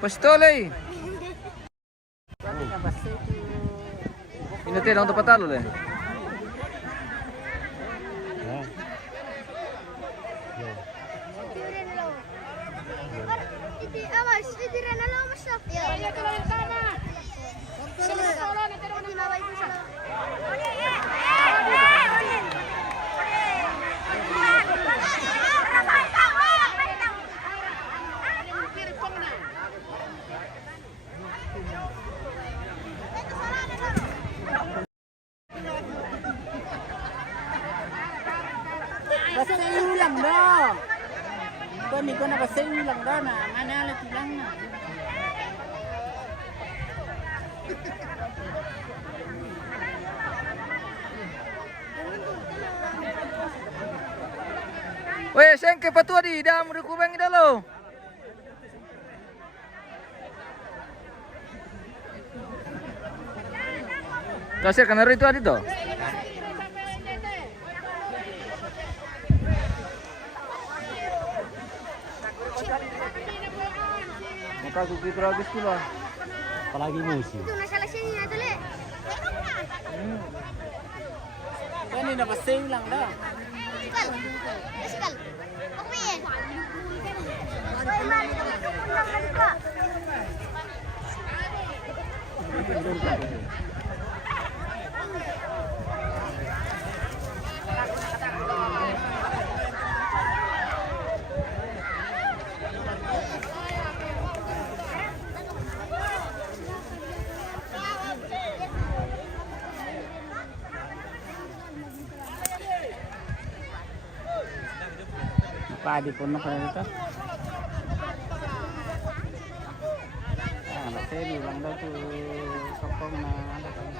Pastole. Ini tidak untuk patalo deh. Basahin lang daw. Kung ikaw na basahin lang daw na. Manalat lang na. Weh, sengke patua di dalam rekubeng ida lo. Kasir kan itu adi to. Maka kuki tragis pula. Apalagi musim. Itu masalah sini ya tuh le. Kan ini basahin lang daw. Sekal. Sekal. Kumain. Woi, mari kita pulang lagi, Pak. Padi pun nak itu. Ah, masih bilang dah tu sokong na ada kan.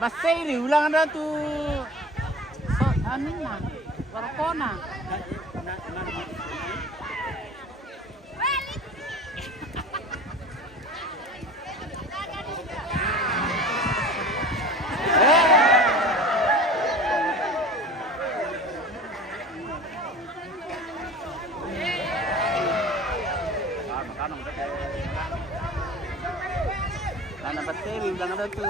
Basay ulang na tu ano na warkona. Karena basay ulang na tu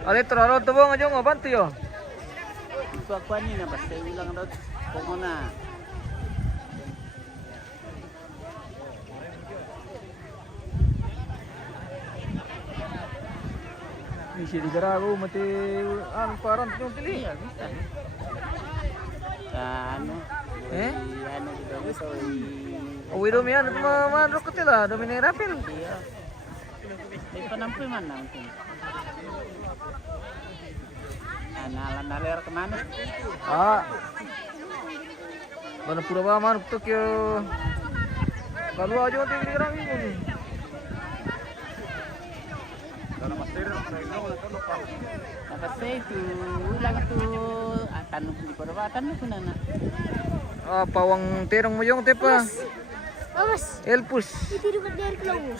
Ale terlalu tebong aja nggak bantu yo. Itu aku ni na basay ulang daw ko na. Isi digarago mati an parang yung tili. Iya bisa. Ano? Ano dito so Uwi dumi yan man roket lah dumi ni rapil. iya. May panampoy man na untin. Nalan naler kemana? Ah. Mana pura ba man to kyo. Kalau aja nanti digarang ini. Kasi tu ulang tu akan di perwatan tu nana. Ah, pawang terong mo yung tepa. Vamos. Elpus. Itu dekat dari kelau.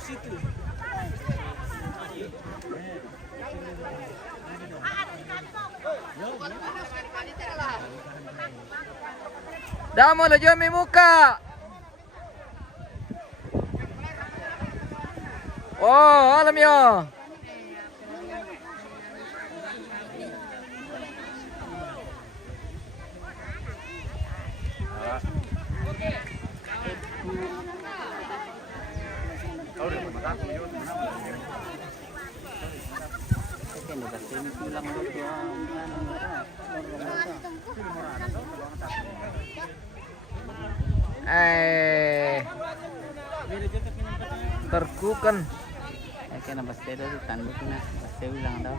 Damo la jami muka. Oh, alam yo. Terkukan. Kaya na baste daw, tandok na. Baste lang daw.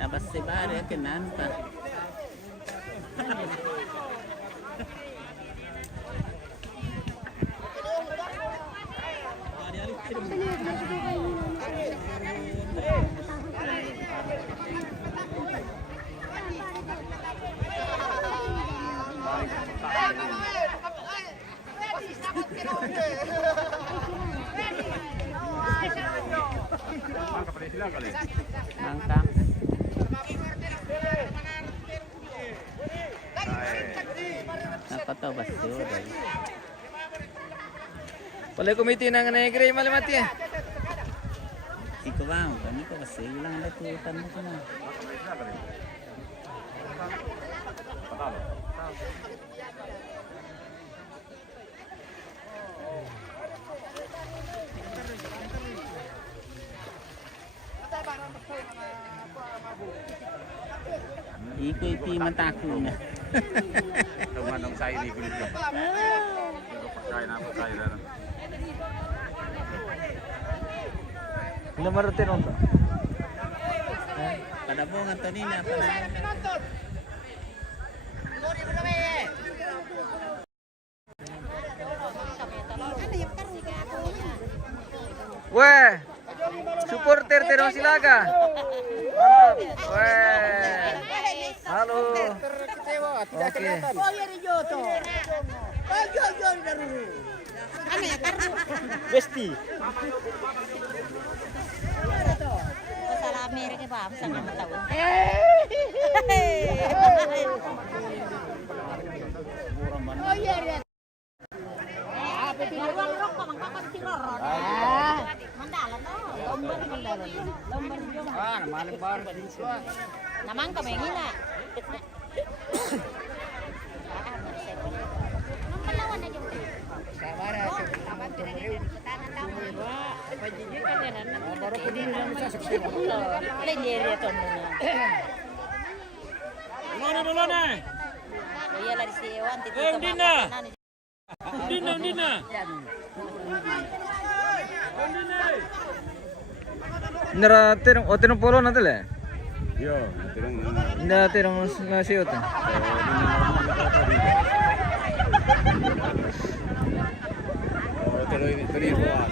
Nabaste ba? Kaya kinan pa. Mangkang. Nakataw baste daw. Pala kumiti ng negre malimati eh. Ikaw ba? Kami ko baste lang daw tutan mo ko na. Iko'y pi matako na. Tumanong sa ini kulit ko. Pagkain na pagkain na. Ilang maratin onto? Padabong ang tanina pa na. Weh, supporter Terong Silaga. Mantap. Weh. Halo. Oke. Besti. Salah Amerika ba? Saan ka matawa? Marwang rok pa, mangkakagtiror. Mandalan no. Lombar mandalan. Lombar yung. Namalagbar pa din siya. Naman kami ngina. Mampalawan na yung. Sabara siya. Taman to rin. Pajiji kan yan. Baru ko din lang sa suksyon. Lenyeria to muna. Mana dulu na? Iya lari si Ewan. Hindi na. Hindi na. Nara terong polo na tala. Yo, terang. Nara terong nasiyot. Oh, terus buat.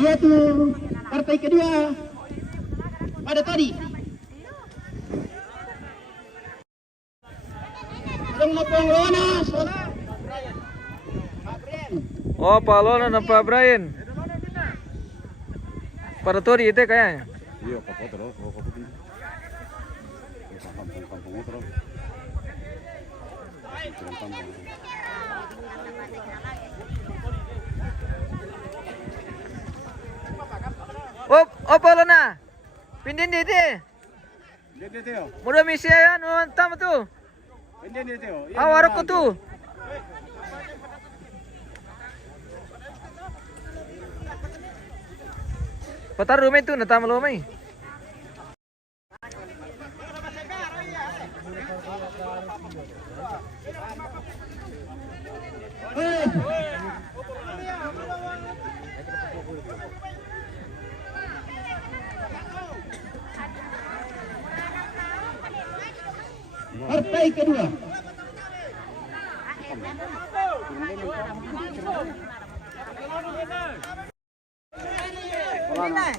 Yaitu partai kedua pada tadi. Oh, Palona ng Pa Brian. Para Tori ite kaya. Iya, kapot terus, kapot ini. Kampung terus. Kampung. Oh, Palona. Pindin dito. Dia teo. Mudah misi yan, tama tu. Dia teo. Warok ko tu. Patar rumay tu, natama lumay. Partai kedua.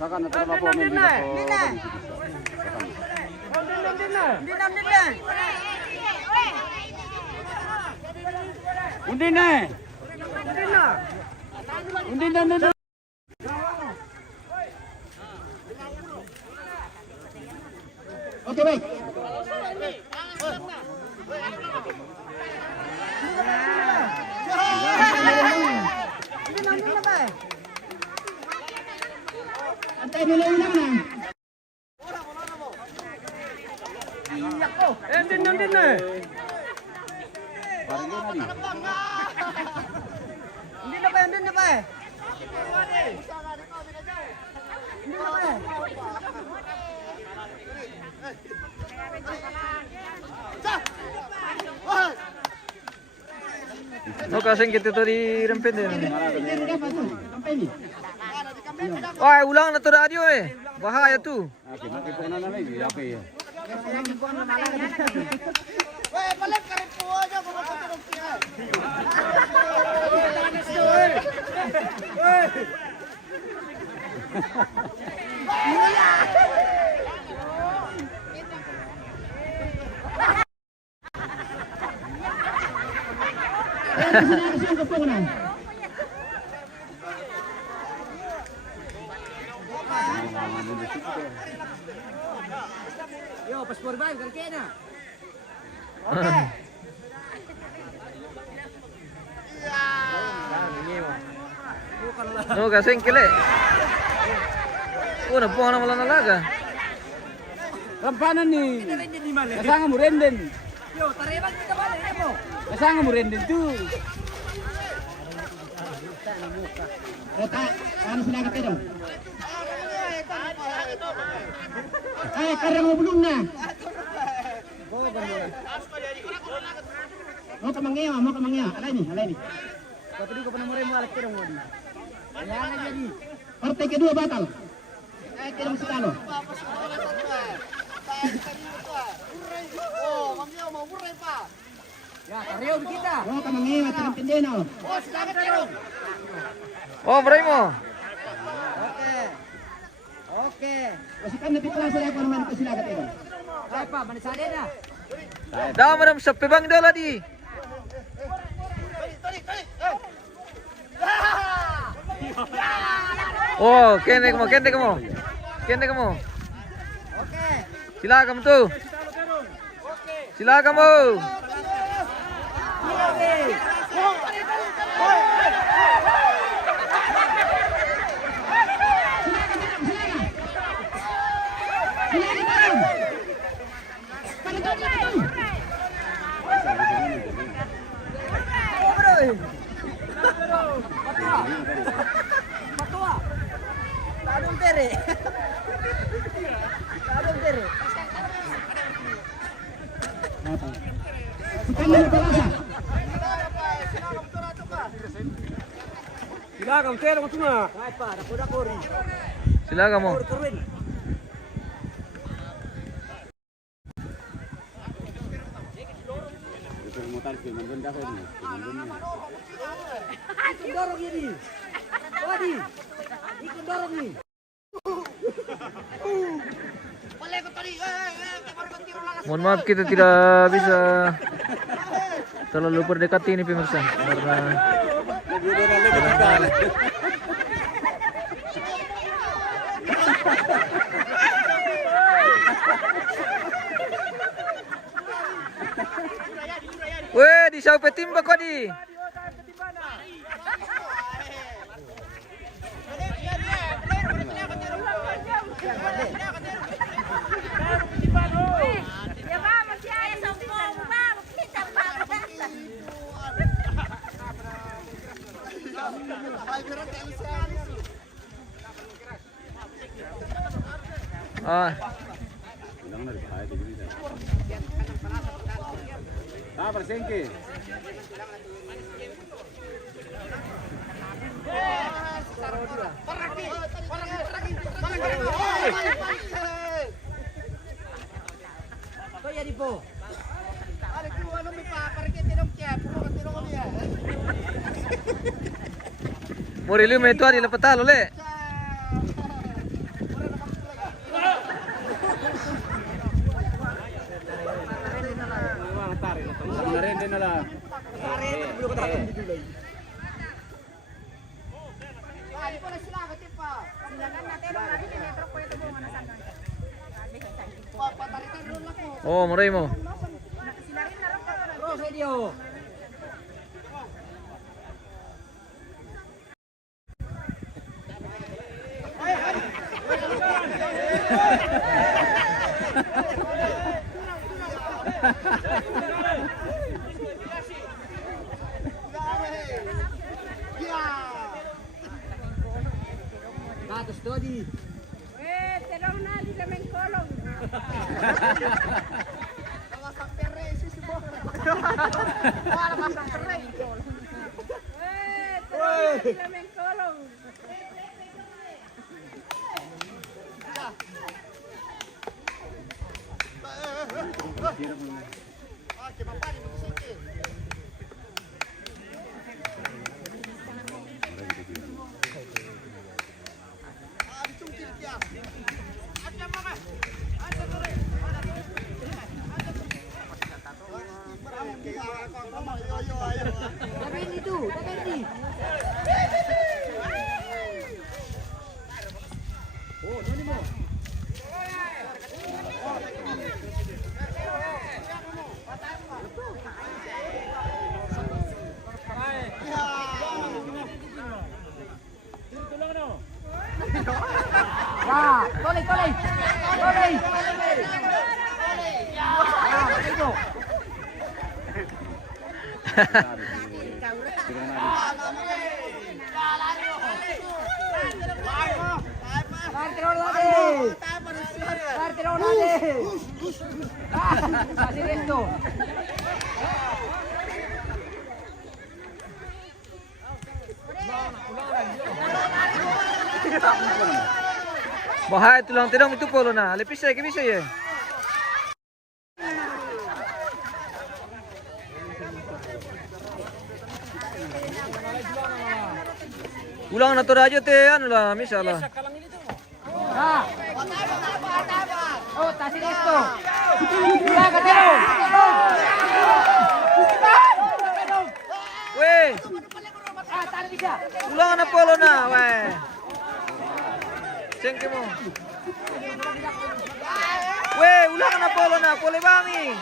Sakan terima po min dito. Undi na. Undi na. Oke baik. Hindi na pa. Hindi na pa. No, kasing kita tadi rempet din. Hindi dapat tu. Sampai ni. Wah, ulang na to radio eh. Bahaya tu. Okay, mati po na namin. Okay. Kasi ang kapong na. Yo, paspor ba? Kalkaya na. No, kasing kile. Oh, napuha na wala nalaga. Rampanan ni. Kasanga mo rin din. Yo, tareban kita ba? Ano mo? Kasanga mo rin din tu. Kata, ano sila kata dong? Karang mo belum na. Mau kamangya. Alay ni. Tapi di ko pa na mo rin mo alat tirong mo. Ayan na jadi. Partai kedua batal. Tidak sekalo. Ya, tarew kita. Oh, kamangya, tirang pendeno. Oh, Brimo. Oke. Kasi kan napitla sila kung naman ko sila kata dong. Ay pa, manisade na. Dah maram sa pibang dala di. Oh, kende mo. Oke. Silakan tu. Silakan mo. Patua. Tadong tere. Bukan yang berasa. Silakan tere mo tuna. Ay pa, nakuda ko rin. Silakan mo. Kurwin. Ikut dorong ini. Wadi. Ikut dorong nih. Mohon maaf kita tidak bisa terlalu berdekati ini pemirsa karena weh di saupe timbak wadi. Ah, Persengke. Kau jadi po. Murilu metu adi lepetalo le. Kemarin din nala. Oh, muray mo. Terus video. sapatos Dodi. Terong na di sa mengkolong. Wala masang keray. Terong na di sa mengkolong. Wah, toleh. Itu. Bahaya tulang tidong itu polo na. Lepis saya ke bisa ya. Ulang na to aja teh anu lah misalnya. Nah. Oh, tasin itu. Ulah ke terong. Weh, Tahan bisa. ulang na polo na, weh. Cengke mo. Weh, ulang na polo na, pole bami.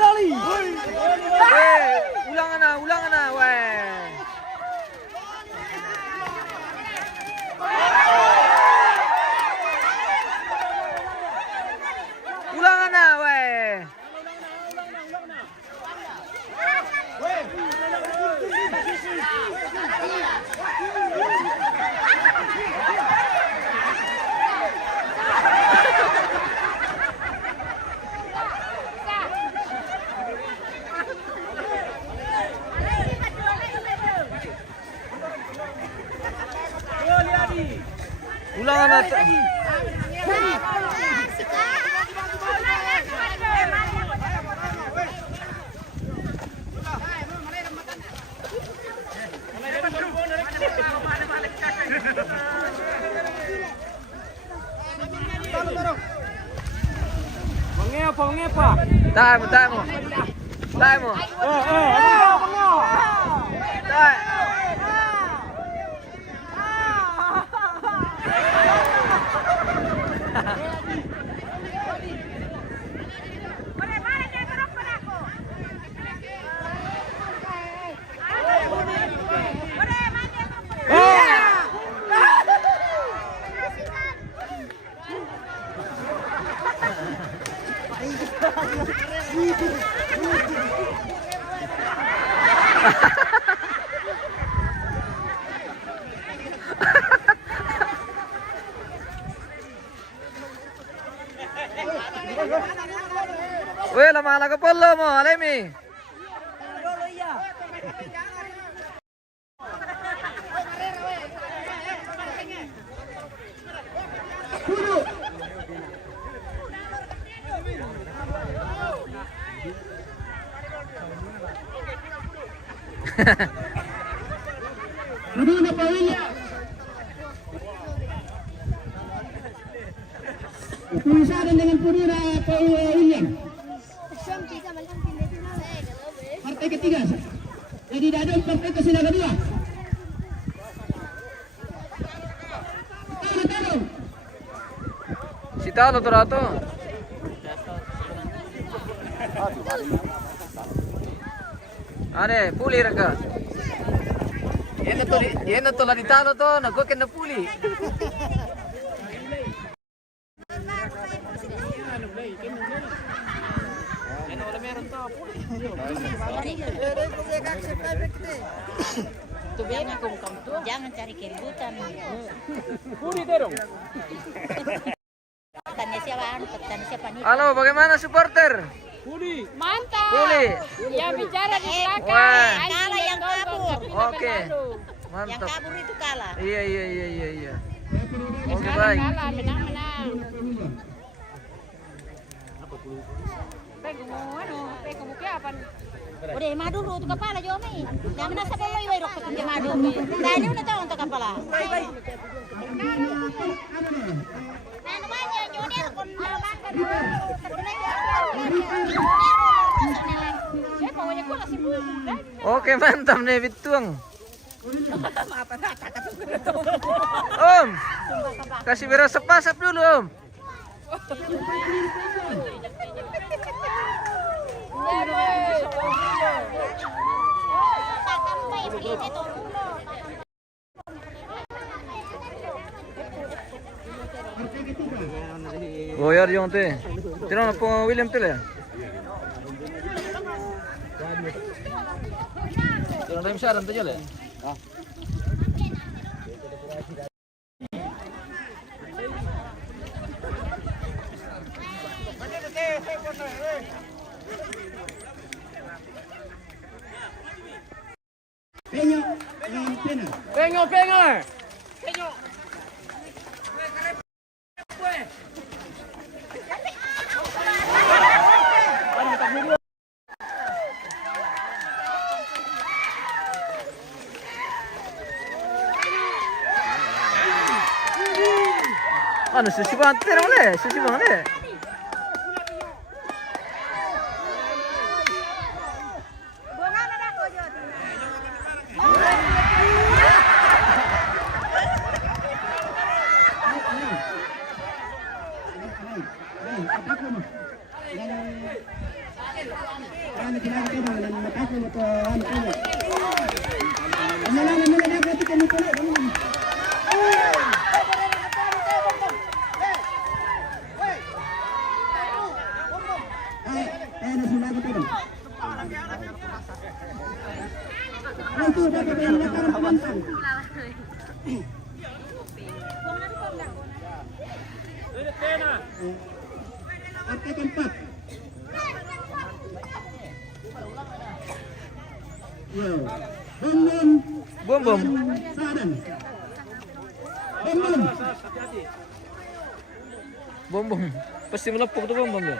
Lali. Weh, ulang na, weh. Ulang na, weh. Ulang na. Mengepa. Tahan mo. Tahan. Weh, lama laga polo mo, alemi. Bruno Paulinho. Tulisan dengan Purina Paulinho. Partai ketiga. Jadi tidak ada umpan ke sini kedua. Taruh. Si Talo to rato. Ane, puli raka. Yan to la di Talo to, nagkoken na puli. Jangan cari keributan. Petani siapa nih? Halo, bagaimana supporter? Mantap. Puli. Yang bicara di belakang. Wah. Kalah yang kabur. Oke. Yang Mantap. kabur itu kalah. Iya. Oke, baik. Kalah, menang. Pego mo kaya pan. Udah madu dulu tuh kepala Jomi. Jangan nasa dulu iway rokok tuh madu. Tadi udah tahu untuk kepala. Nah, namanya Junior kon makan. Siapa wanya ko si Bu. Oke, mantap nih Bituang. Om, kasih beras sepasap dulu Om. Oh, yar yung te. Tira na po William Tele. Tira na yung siya, ranto jale. Penyo. Pengo. Ano, susibahan tira mo na eh. Susibahan na eh. Bom. Bom. Pasti melepuk tuh bom ya.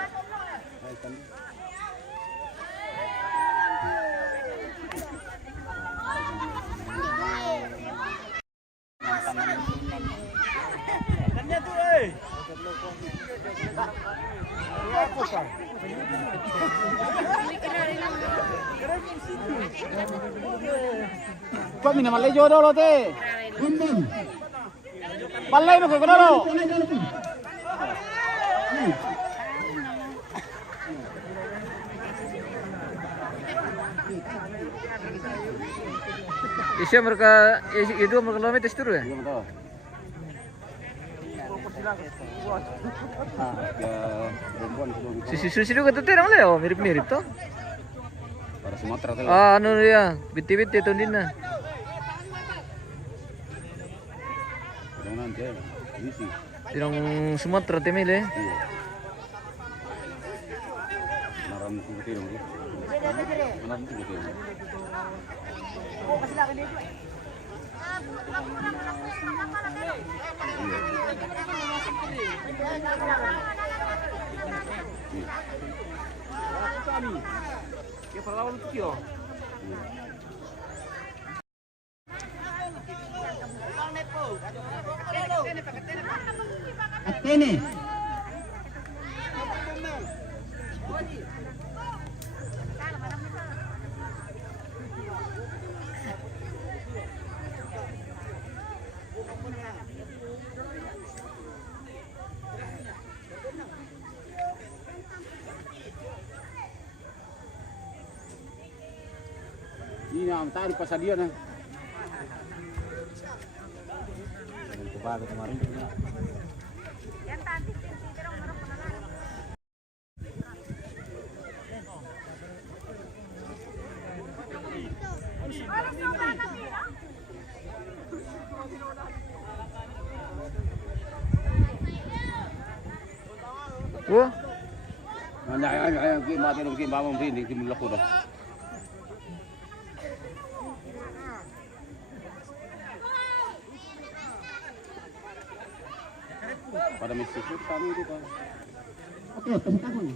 Kok minum lejo dulu teh. Balai no kau dulu. Isya mereka itu mereka lomit istirahat ya. Susi juga tuh terang lah, mirip-mirip tuh. Para Sumatera tuh. Anu ya, biti-biti tuh dina. Nanti ini sih. Tirang Sumatera temil ya. Naram putih dong. Naram putih. Ya perlawan kecil. Atene. Hindi na ang tayo pa sa diyan ha. Bago kemarin. Oh, Ay, mati ng kimbamang hindi timulak ko daw. Para may susut kami dito. Oke, tentang.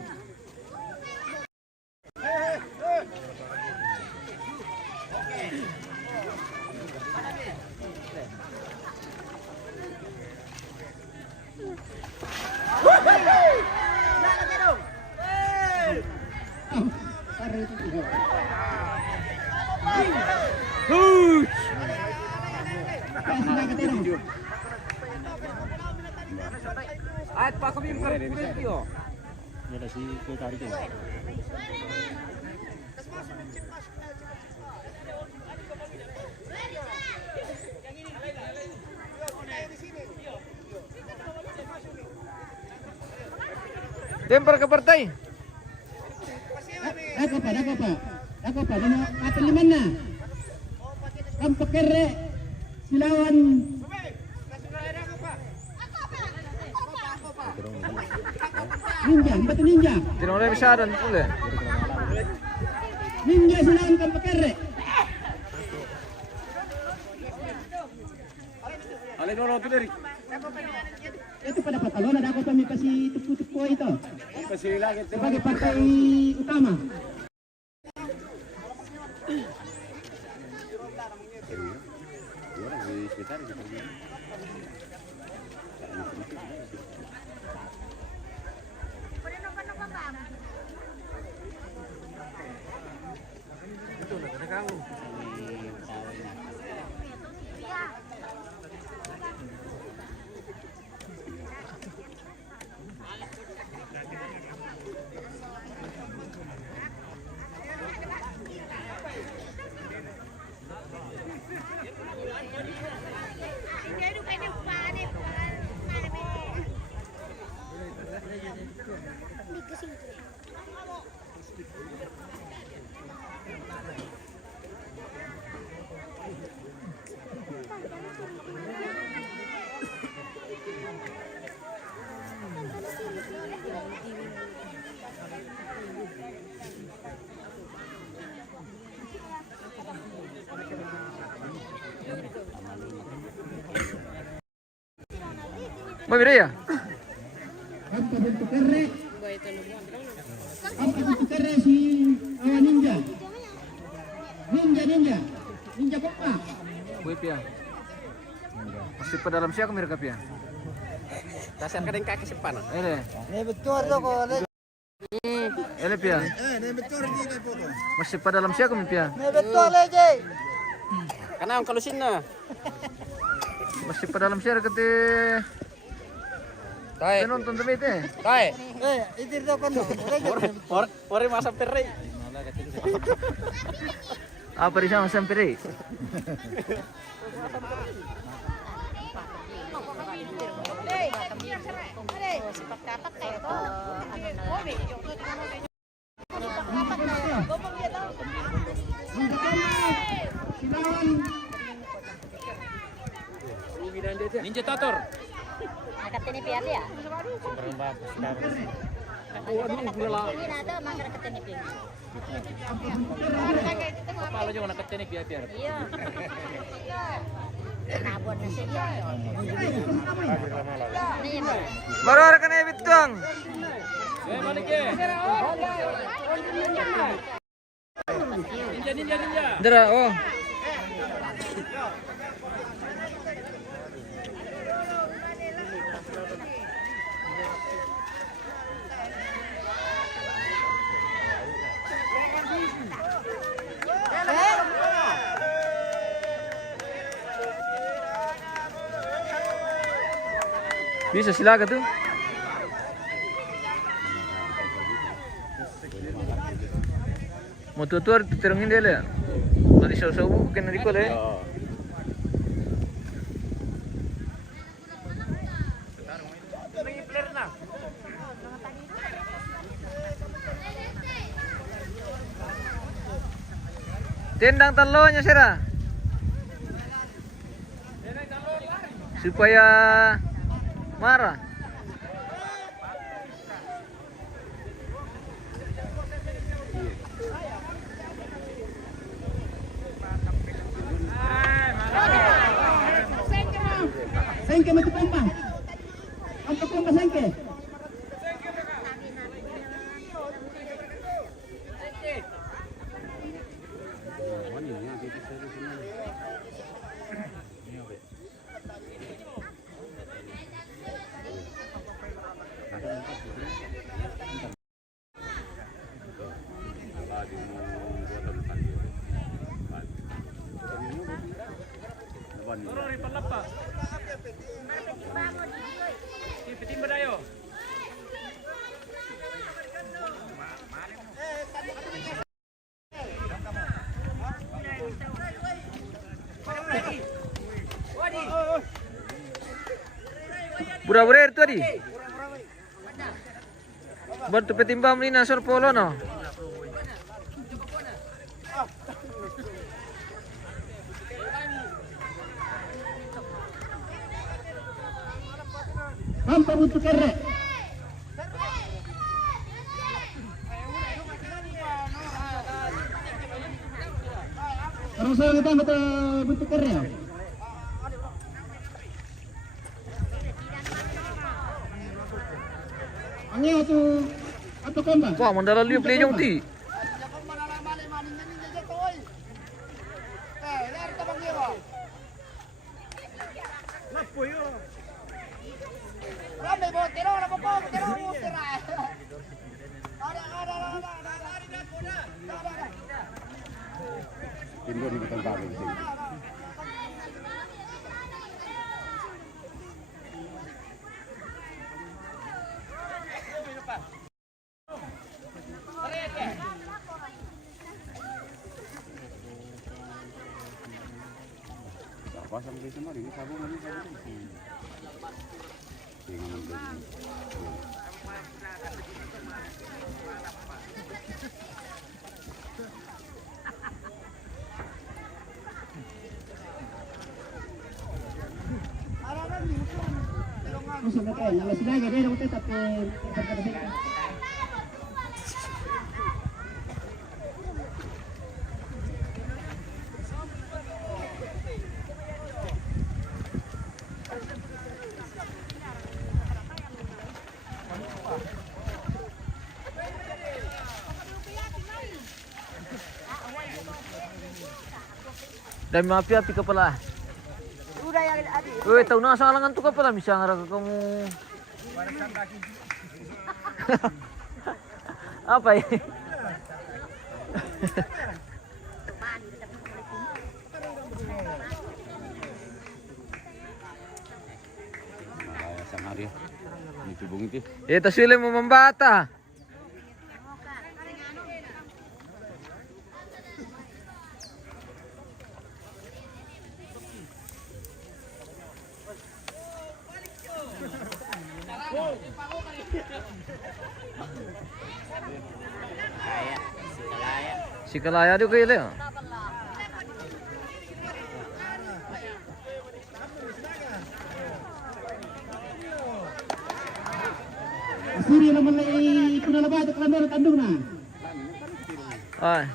at pa kami kulit yo. Ada si tarik itu. Temper ke partai. Ako pa. Ano kataliman na. Kampakere. Silawan. Ninja, batu ninja. Tinoleh bisa dan boleh. Ninja silawan kampakere. Ale dulu tu dari. Itu pada Patalon ada aku kami kasih tupu-tupu itu Kasih lagi tu. sebagai partai utama. Orang di sekitar gitu. Mau beri ya? Kampakere si ninja. Ninja kopa. Wih pia. Masih pada dalam siapa mereka pia? Dasar kadang kaki sepan. Ini. Ini betul tuh kok. Ini pia. Ini betul ni foto. Masih pada dalam siapa pia? Ini betul aja. Karena ang kalusin na. Masih pada dalam siapa kete? Tay. Nonton tuh itu. Tay. Itu dah kan. Ori masa perre. Apa di sana sampai? Ninja Tator. Nakatini piat ya? Ini ada mangkara ketini piat. Kepala juga nak ketenik biar. Iya. Nabon na siya. Ini ba? Baru orang kena bitang. Balik ke. Ninja. Dera, oh. Bisa silakan tuh. Mau tutur terangin dia lah. Tadi isusubo kin Nicole eh. Oo. Tendang talonya sira. Supaya marah. Sengke mati pompa. Apa pompa sengke? Bura-bura itu tadi. Bantu petimbang ni nasor polo no. Hampa untuk kerek. Terus kita bentuk kerek. Angin atau kembang? Wah, mandala liu play jong ti. Timbul di betul baru di sini. Apa sampai semua ini sabun ini sabun. Jangan ambil ini. Musuh mereka, yang masih lagi dia udah tapi Dan api-api kepala. Udah yang adik. Weh, tahu nasa alangan tu kepala bisa ngarang kamu. Apa ya? Sang hari ini tubung itu. Taswilin mo membata. Si Kalaya dia kayak leh. Suri naman ay kunalabay at kanor kandung na. Ay.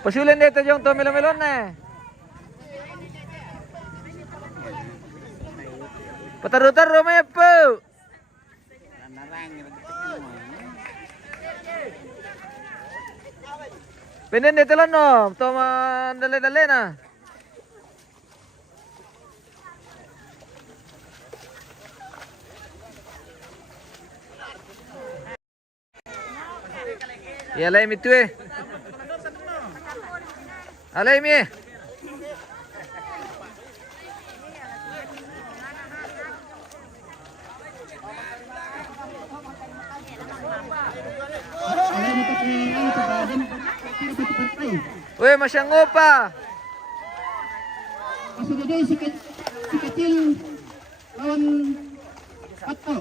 Pasulin dito yung to melon-melon na. Pataro-taro may po. Narang Pinin dito lang no. Toma dali-dali na. Yalay mi tu eh. Alay mi. Alam mo kasi ano sa badan, pero sa patay. Uy, masyango pa. Kasi jadi si kecil lawan Pato.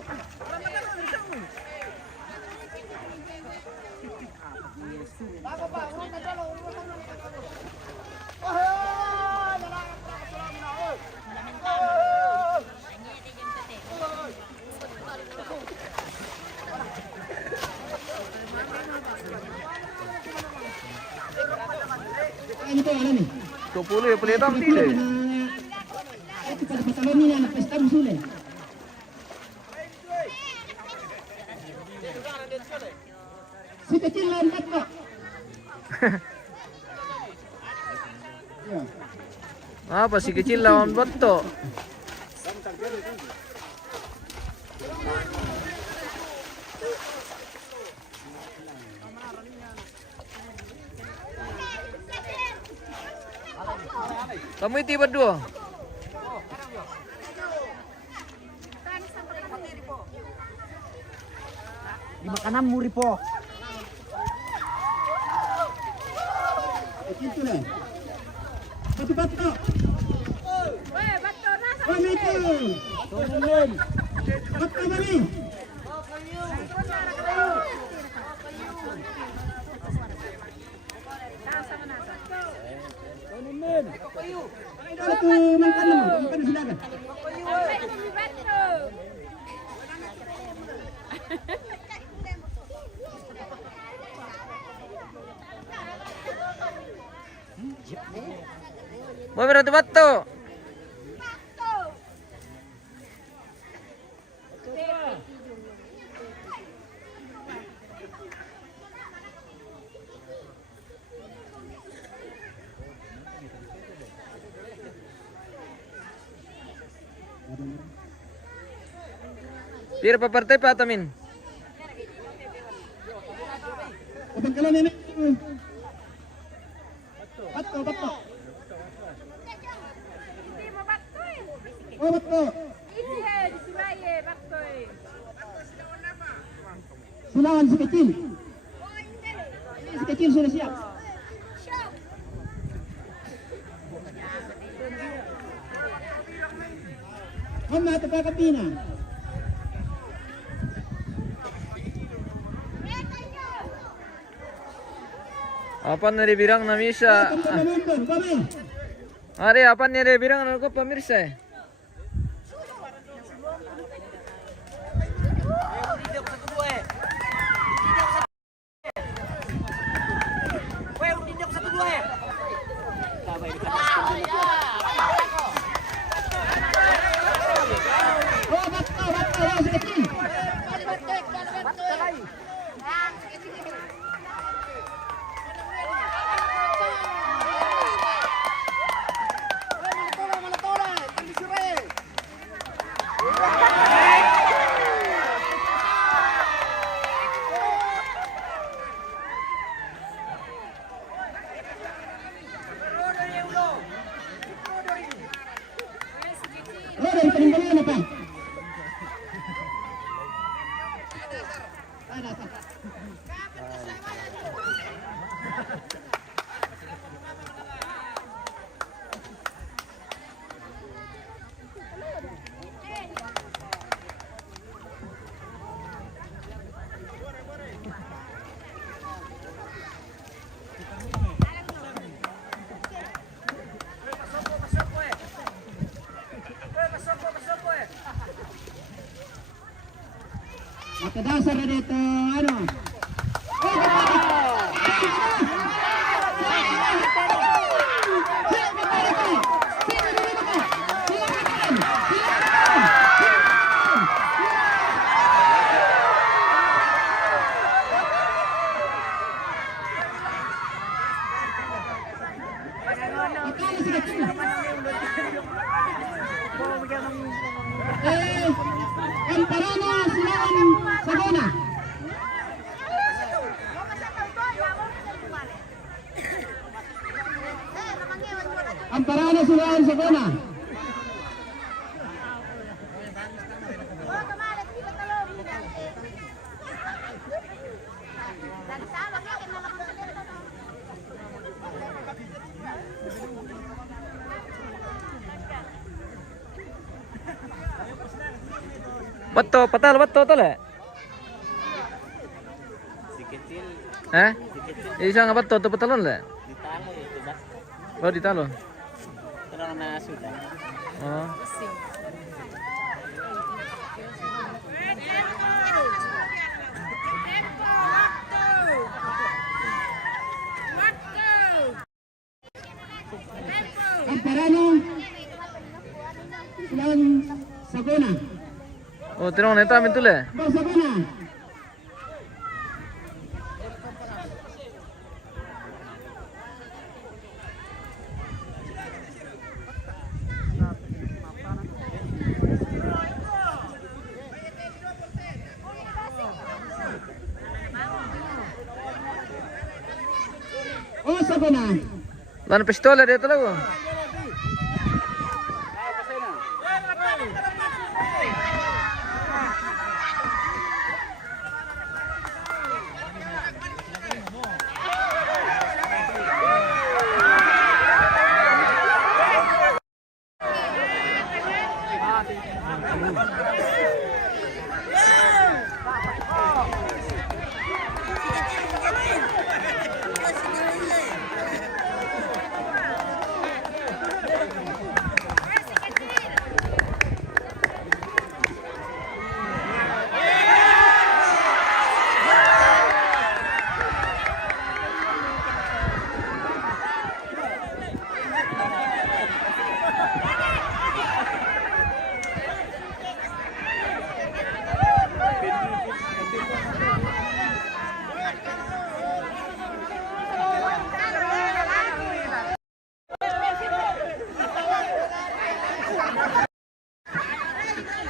Ini tuh ada nih. 20 ya pelitang tidak. Itu pada pasalon ini anak pesta musuh. Si kecil lawan Pato. Ya. Apa si kecil lawan Pato? Kamu itu berdua. Di makanan muri po. Itu lah. Pato. Weh, betul na sa Oh, itu. Tolong. Pato bali. Satu makan silakan. betul. Mau berarti Pato. Pira pa partai pa Tamin. Abang kalau nenek. Pato. Hindi mo betul. Oh, Pato. Isi di Simaye, betul. Silawan si kecil. Si kecil sudah siap. Mama tepat kabina. Apa nari birang na misa? Ari apa nari birang na ko pamirsa? Oh, Pato, si kecil. Oh, dari peninggalan apa? Maka dasar ada itu, ano? Oh, kembali. Sagona. Amparano Sulayan Sagona. Betul, betul, betul, betul ya? Si kecil Eh? Isa nga betul, betul, betul lah. ditalo itu bak. Oh, ditalo. Terang na sudah. Oh. Amparano Sulayan Sagona. Oh, terang neta betul ya? Bang Sagona. Oh, Sagona. Lan pistola dia tu lagu.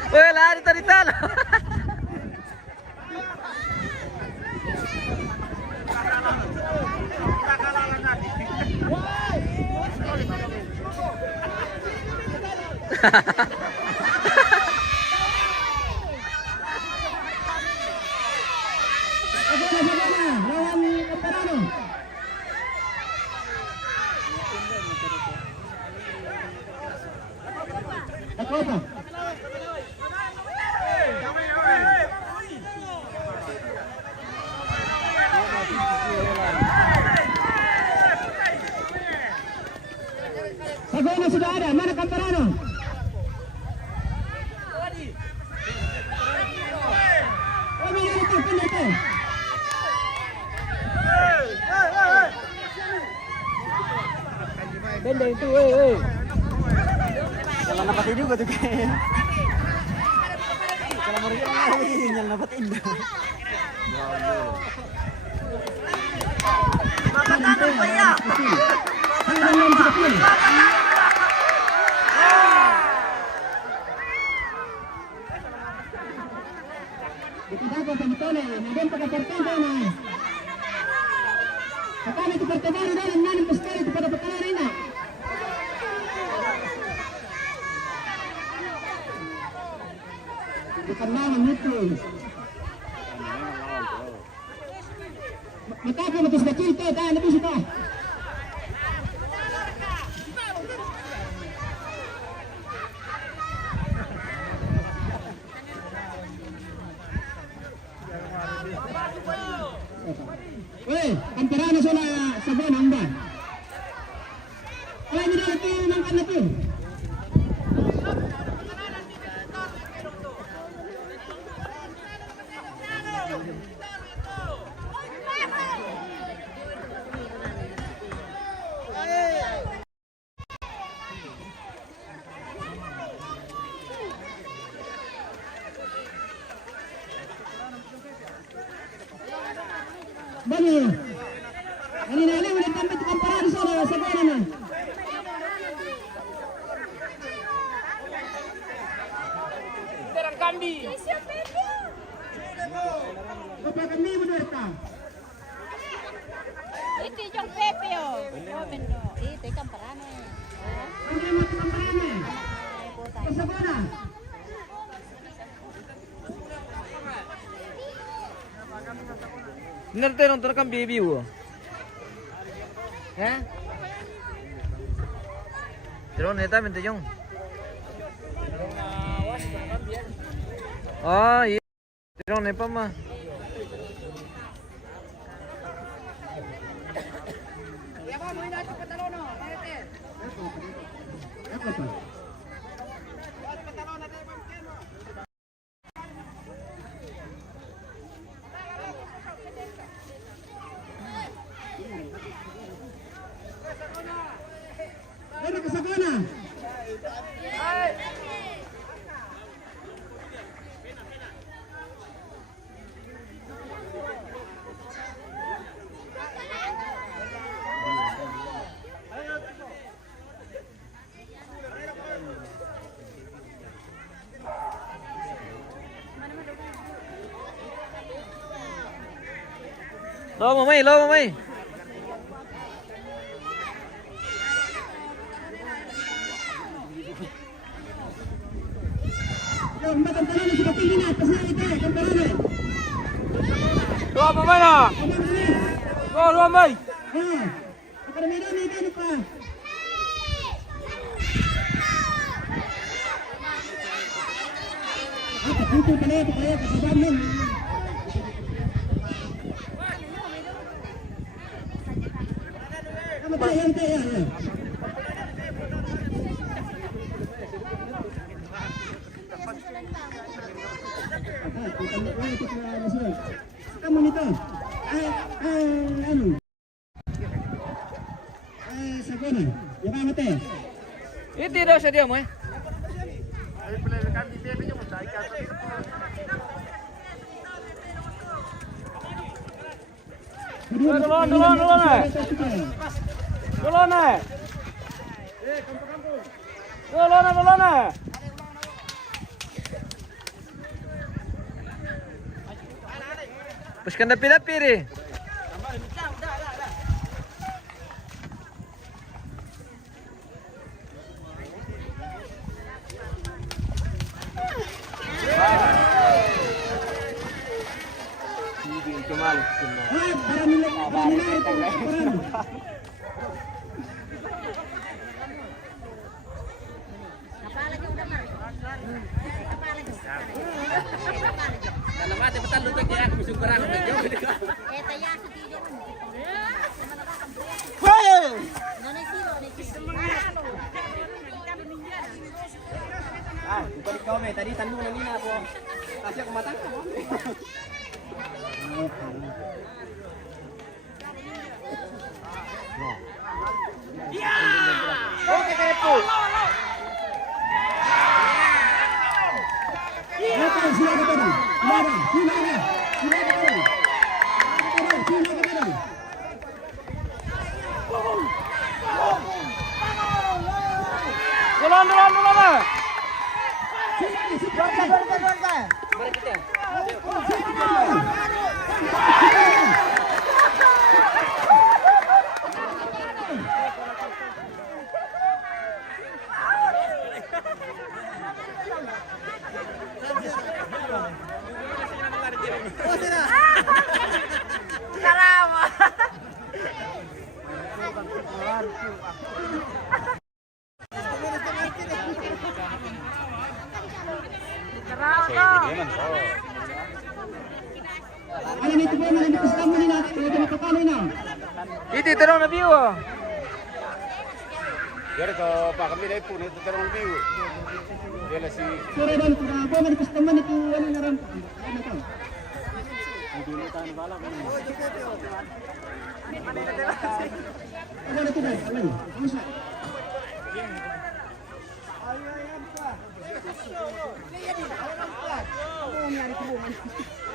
Weh, lari tadi talo. Lawan Amparano. Dakota. Sagona sudah ada, mana Amparano? Oh, mana itu, pindah itu. Benda itu, weh. Kalau napatin juga tuh kayak. Kalau mereka nyal napatin. Dikatakan pemutole, nadem pagkaportento na. Kapag ito pertenero na, ang nanang pastol ito pada pagkalari na. Bukan naman ito. Matapos matis na kilto, tayo na bisita. Weh, Amparano sila Sagona ang ba? Ay, hindi ito ng kanap yun. Bani, nalinali ulit kami ito Amparano sila Sagona na. Copa kami moderta. Iti yung Pepe oh. Bendo. Ito ikan parane. Kami mo kamparane. Kasabana. Nerte nonton kan baby wo. Ya? Terus neta minta jong. Oh iya. Terus nepa mah. Apa pa? Dari kasabana. Lo mamai, lo mamai. Yo, makan tangan sudah tinggi na, pasal ito, kamparane. Lo mamai na. Lo mamai. Ah, akan meron ni dito pa. Dito pa na ito kaya kasabanan. Kamu tahu yang ya. Kamu nito. Ano? Sagana. Yung kamate. Iti daw siya dia mo eh. Dulon na. Dulon na. Puskan dapi-dapi ri. Balik kau me, tadi tandu na nina ako. Kasi ako matang. Oke kepo. Dulon na. Mari kita. Ano nito po na nito sa natin, ito napapanoy na. Iti terong na view. Dari ke Pak kami dari pun itu terang view. Dia lah si Sore dan po na nito sa naman ito ano na ram. Ano to? Ano nito ba? Ano sa?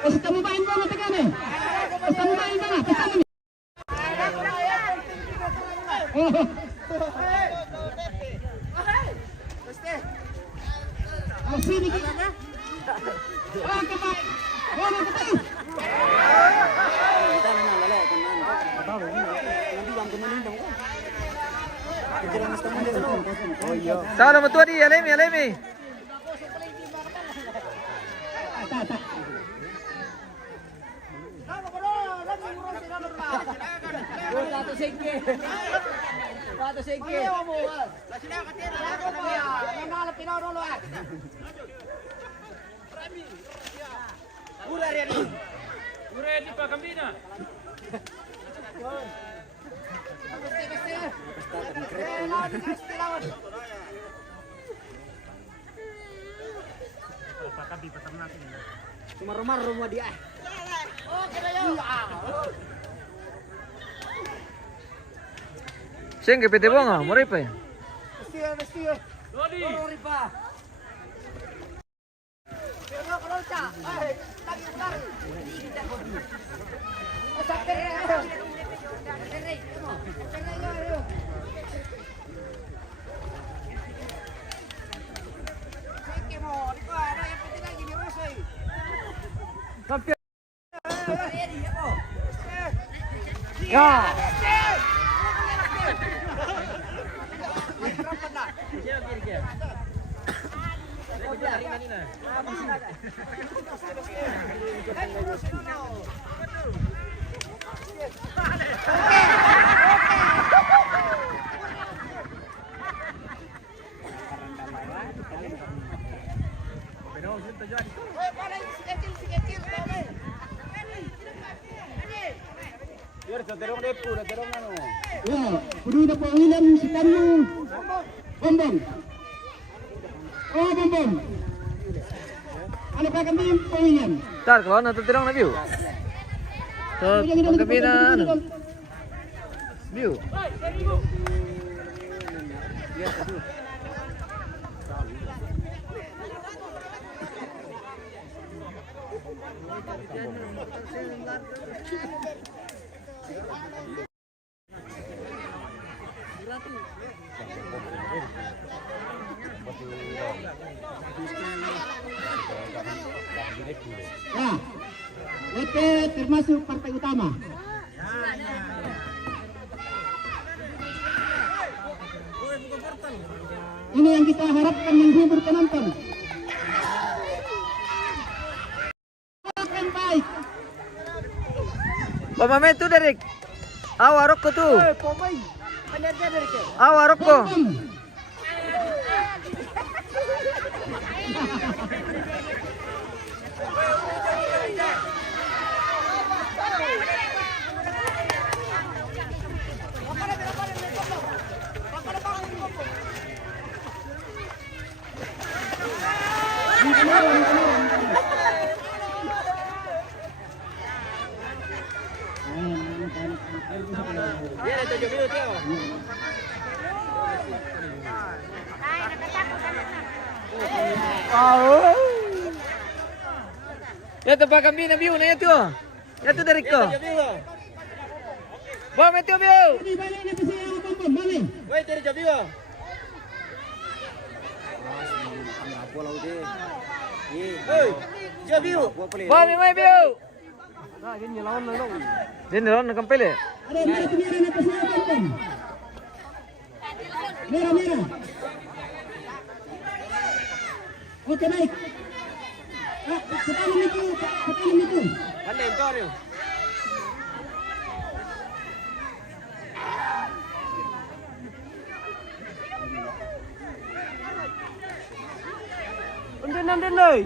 Basta mo bain mo matagan eh. Basta mo bain ka na, basta mo. Oh, sini kita. Oh, kapay. Oh, kapay. Tahu nama tua dia, Alemi. Rumah rumah dia. Sing ke PT Bonga, mau apa ya? Ya. Ya, kudu na pangilan si Tanu. Bombong. Oh, bombong. Ano pa kami pangilan? Tar, kalau nanti tirang na view. So, pagkabi na ano? View. Ya, WP termasuk partai utama. Ini yang kita harapkan menghibur penonton. Yang baik. Bapak metu Derek. Awarok ko tu. Awarok ko. Ya tu pak kami na view na tu. Ya tu Derek ko. Bawa metu view. Balik na kasi ang bombong, balik. Wait, dari view. Bawa mi mai view. Nah, gini lawan na lo. Gini lawan na kampele. Ada merah merah na kasi ang bombong. Merah merah. Oke baik. Ketahuan itu. Anda entar yo. Anden loy.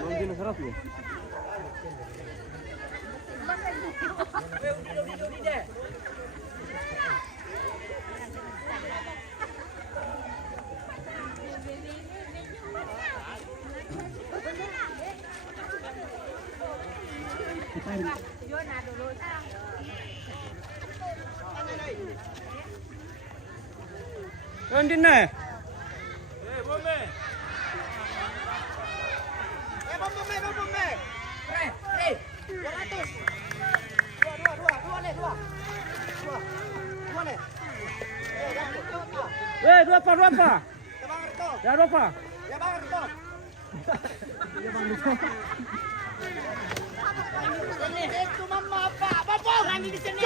Nanti sarap yo. Andin na. Dua apa? Ya dua apa? Itu mama apa? Babong. Kami di sini.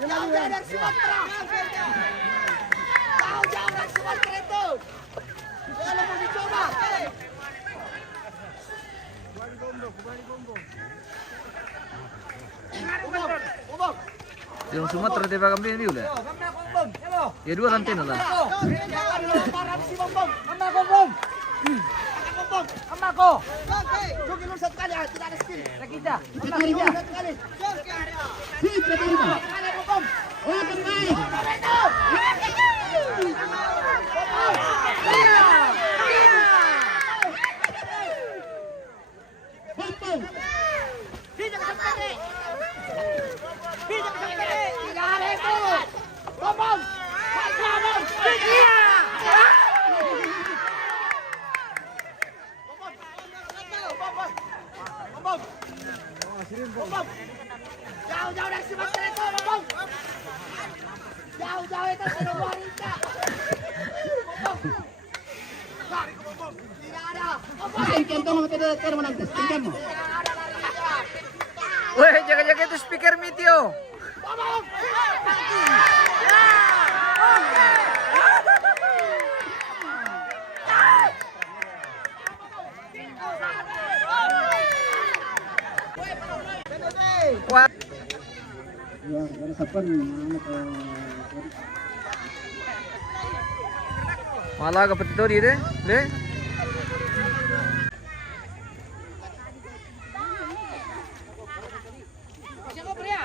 Jauh dari Sumatera. Jauh dari Sumatera itu. Kalau mau dicoba. Yung Sumatera di Pak Kambing udah. Ya dua antena lah. Jauh-jauh dari Sumatera itu, Bang. Jauh-jauh itu sudah wanita. Tidak ada. Tingkan tolong tidak menantis. Tingkan mo. Weh, jaga-jaga itu speaker Mitio. Wah. Ya, ada sapan Malah ke petito di deh. Siapa pria?